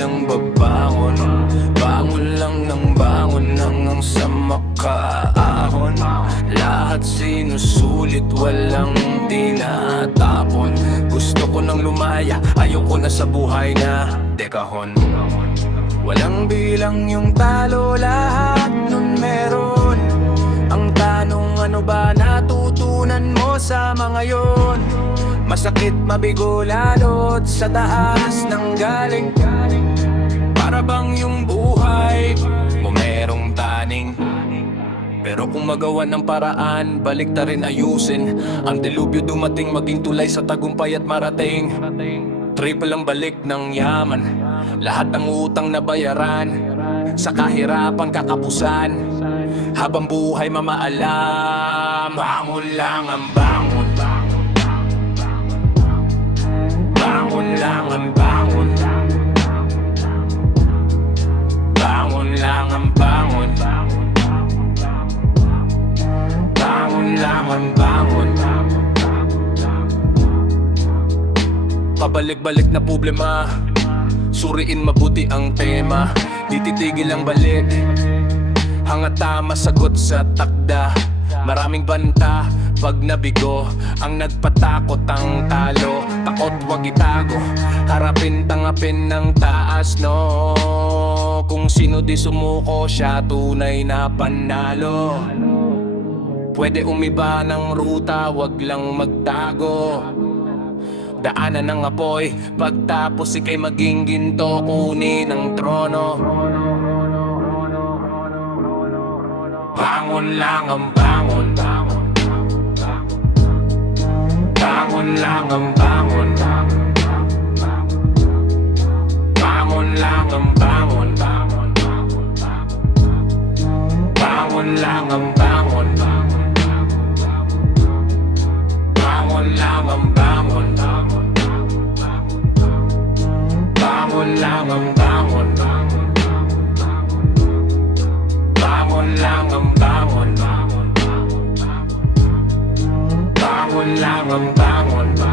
lang babangon. Bangon lang ng bangon hanggang sa makaahon. Lahat sinusulit, walang tinatapon. Gusto ko nang lumaya, ayoko na sa buhay na dekahon. Walang bilang yung talo, lahat nun meron. Ang tanong, ano ba natutunan mo sa mga yon? Masakit, mabigo, lalo't sa taas nang galing. Para bang yung buhay mo merong taning. Pero kung magawa ng paraan, balik ta rin ayusin. Ang delubyo dumating, maging tulay sa tagumpay at marating. Triple ang balik ng yaman, lahat ng utang na bayaran. Sa kahirapan kakapusan, habang buhay mamaalam. Bangon lang ang bangon. Bangon lang ang bangon. Bangon lang ang bangon. Bangon lang ang bangon. Pabalik-balik na problema, suriin mabuti ang tema. Di titigil ang balik, hangat tama sagot sa takda. Maraming banta pag nabigo, ang nagpatakot ang talo. Takot wag itago, harapin tangapin ng taas, no. Kung sino di sumuko, siya tunay na panalo. Pwede umiba ng ruta, wag lang magtago. Daanan ng apoy, pagtapos ika'y maging ginto, kunin ang trono. Bangon lang ang bangon. Bangon lang ang bangon. Bangon lang ang bangon. Bangon lang ang bangon. Bangon lang ang bangon. Bangon lang ang bangon. Bangon lang ang bangon. Bangon lang ang bangon.